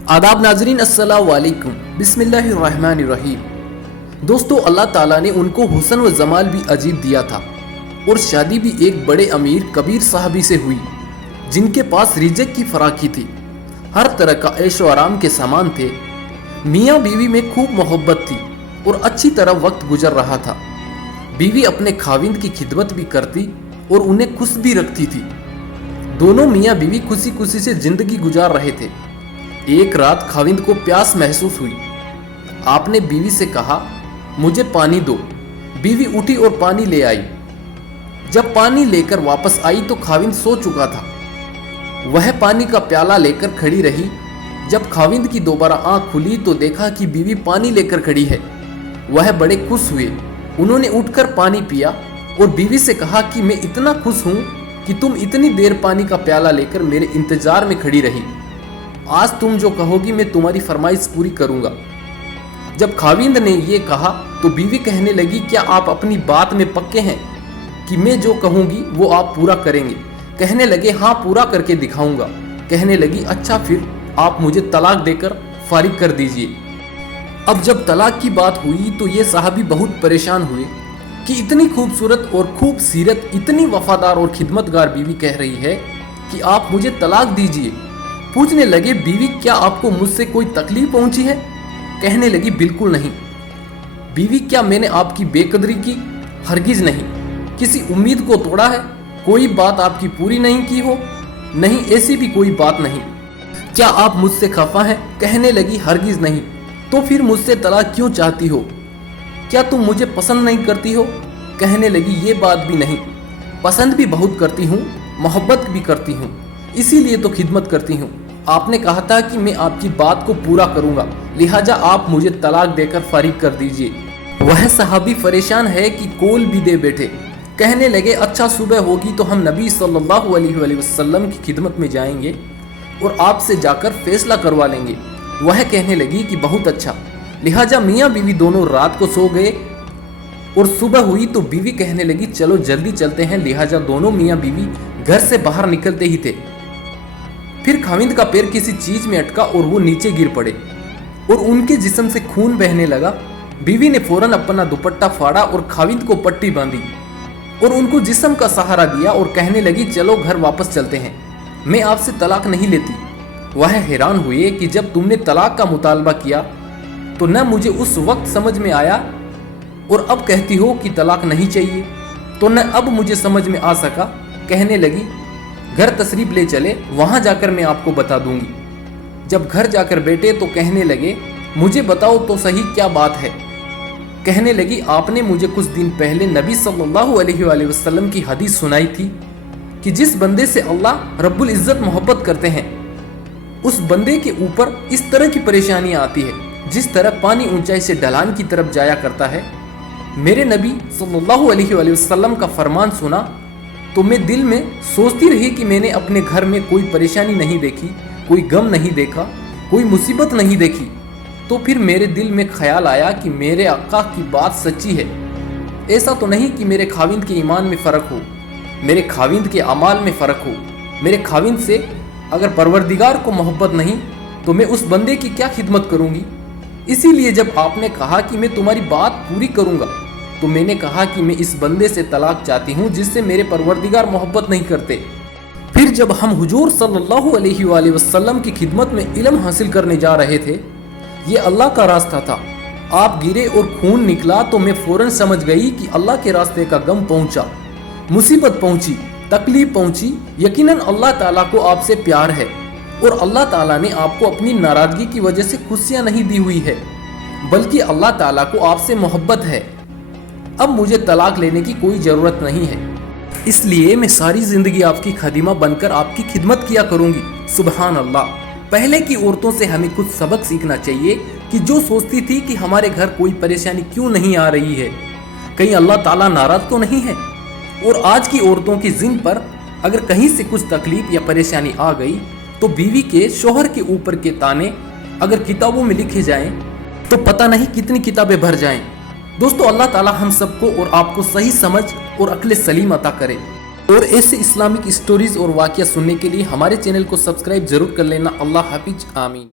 आदाब नाजरीन, अस्सलाम वालेकुम। बिस्मिल्लाहिर्रहमानिर्रहीम। दोस्तों, अल्लाह ताला ने उनको हुस्न व जमाल भी अजीब दिया था और शादी भी एक बड़े अमीर कबीर साहबी से हुई जिनके पास रिज़्क़ की फराखी थी। हर तरह का ऐशो आराम के सामान थे। मियाँ बीवी में खूब मोहब्बत थी और अच्छी तरह वक्त गुजर रहा था। बीवी अपने खाविंद की खिदमत भी करती और उन्हें खुश भी रखती थी। दोनों मियाँ बीवी खुशी खुशी से जिंदगी गुजार रहे थे। एक रात खाविंद को प्यास महसूस हुई। आपने बीवी से कहा, मुझे पानी दो। बीवी उठी और पानी ले आई। जब पानी लेकर वापस आई तो खाविंद सो चुका था। वह पानी का प्याला लेकर खड़ी रही। जब खाविंद की दोबारा आंख खुली तो देखा कि बीवी पानी लेकर खड़ी है। वह बड़े खुश हुए। उन्होंने उठकर पानी पिया और बीवी से कहा कि मैं इतना खुश हूँ कि तुम इतनी देर पानी का प्याला लेकर मेरे इंतजार में खड़ी रही। आज तुम जो कहोगी मैं तुम्हारी फरमाइश पूरी करूंगा। जब खाविंद ने ये कहा तो बीवी कहने लगी, क्या आप अपनी बात में पक्के हैं कि मैं जो कहूंगी वो आप पूरा करेंगे? कहने लगे, हाँ, पूरा करके दिखाऊंगा। कहने लगी, अच्छा फिर आप मुझे तलाक देकर फारिग कर दीजिए। अब जब तलाक की बात हुई तो ये साहबी बहुत परेशान हुए कि इतनी खूबसूरत और खूब सीरत, इतनी वफादार और खिदमतगार बीवी कह रही है कि आप मुझे तलाक दीजिए। पूछने लगे, बीवी क्या आपको मुझसे कोई तकलीफ पहुंची है? कहने लगी, बिल्कुल नहीं। बीवी क्या मैंने आपकी बेकदरी की? हरगिज नहीं। किसी उम्मीद को तोड़ा है? कोई बात आपकी पूरी नहीं की हो? नहीं, ऐसी भी कोई बात नहीं। क्या आप मुझसे खफा हैं? कहने लगी, हरगिज नहीं। तो फिर मुझसे तलाक क्यों चाहती हो? क्या तुम मुझे पसंद नहीं करती हो? कहने लगी, ये बात भी नहीं। पसंद भी बहुत करती हूँ, मोहब्बत भी करती हूँ, इसीलिए तो खिदमत करती हूँ। आपने कहा था कि मैं आपकी बात को पूरा करूंगा, लिहाजा आप मुझे तलाक देकर फारिग कर दीजिए। वह सहाबी परेशान है कि कोल भी दे बैठे। कहने लगे, अच्छा, सुबह होगी तो हम नबी सल्लल्लाहु अलैहि वसल्लम की खिदमत में जाएंगे और आपसे जाकर फैसला करवा लेंगे। वह कहने लगी कि बहुत अच्छा। लिहाजा मियाँ बीवी दोनों रात को सो गए और सुबह हुई तो बीवी कहने लगी, चलो जल्दी चलते हैं। लिहाजा दोनों मियाँ बीवी घर से बाहर निकलते ही थे। फिर खाविंद का पैर किसी चीज में अटका और वो नीचे गिर पड़े और उनके जिस्म से खून बहने लगा। बीवी ने फौरन अपना दुपट्टा फाड़ा और खाविंद को पट्टी बांधी और उनको जिस्म का सहारा दिया और कहने लगी, चलो घर वापस चलते हैं, मैं आपसे तलाक नहीं लेती। वह हैरान हुए कि जब तुमने तलाक का मुतालबा किया तो न मुझे उस वक्त समझ में आया और अब कहती हो कि तलाक नहीं चाहिए, तो न अब मुझे समझ में आ सका। कहने लगी, घर तशरीफ ले चले, वहां जाकर मैं आपको बता दूंगी। जब घर जाकर बैठे तो कहने लगे, मुझे बताओ तो सही क्या बात है? कहने लगी, आपने मुझे कुछ दिन पहले नबी सल्लल्लाहु अलैहि वसल्लम की हदीस सुनाई थी कि जिस बंदे से अल्लाह रब्बुल इज्जत मोहब्बत करते हैं उस बंदे के ऊपर इस तरह की परेशानियां आती है जिस तरह पानी ऊंचाई से ढलान की तरफ जाया करता है। मेरे नबी सल्लल्लाहु अलैहि वसल्लम का फरमान सुना तो मैं दिल में सोचती रही कि मैंने अपने घर में कोई परेशानी नहीं देखी, कोई गम नहीं देखा, कोई मुसीबत नहीं देखी। तो फिर मेरे दिल में ख्याल आया कि मेरे आका की बात सच्ची है। ऐसा तो नहीं कि मेरे खाविंद के ईमान में फ़र्क हो, मेरे खाविंद के अमाल में फ़र्क हो। मेरे खाविंद से अगर परवरदिगार को मोहब्बत नहीं तो मैं उस बंदे की क्या खिदमत करूँगी? इसीलिए जब आपने कहा कि मैं तुम्हारी बात पूरी करूँगा तो मैंने कहा कि मैं इस बंदे से तलाक चाहती हूँ जिससे मेरे परवरदिगार मोहब्बत नहीं करते। फिर जब हम हुजूर सल्लल्लाहु अलैहि वसल्लम की खिदमत में इल्म हासिल करने जा रहे थे, ये अल्लाह का रास्ता था। आप गिरे और खून निकला तो मैं फौरन समझ गई कि अल्लाह के रास्ते का गम पहुंचा, मुसीबत पहुंची, तकलीफ पहुंची। यकीनन अल्लाह ताला को आपसे प्यार है और अल्लाह ताला ने आपको अपनी नाराजगी की वजह से खुशियां नहीं दी हुई है, बल्कि अल्लाह ताला को आपसे मोहब्बत है। अब मुझे तलाक लेने की कोई ज़रूरत नहीं है, इसलिए मैं सारी ज़िंदगी आपकी खदीमा बनकर आपकी खिदमत किया करूँगी। सुबहान अल्लाह। पहले की औरतों से हमें कुछ सबक सीखना चाहिए कि जो सोचती थी कि हमारे घर कोई परेशानी क्यों नहीं आ रही है, कहीं अल्लाह ताला नाराज़ तो नहीं है। और आज की औरतों की जिंद पर अगर कहीं से कुछ तकलीफ या परेशानी आ गई तो बीवी के शोहर के ऊपर के ताने अगर किताबों में लिखे जाएं तो पता नहीं कितनी किताबें भर जाएं। दोस्तों, अल्लाह ताला हम सबको और आपको सही समझ और अक्ल सलीम अता करे। और ऐसे इस्लामिक स्टोरीज और वाक़या सुनने के लिए हमारे चैनल को सब्सक्राइब जरूर कर लेना। अल्लाह हाफिज, आमीन।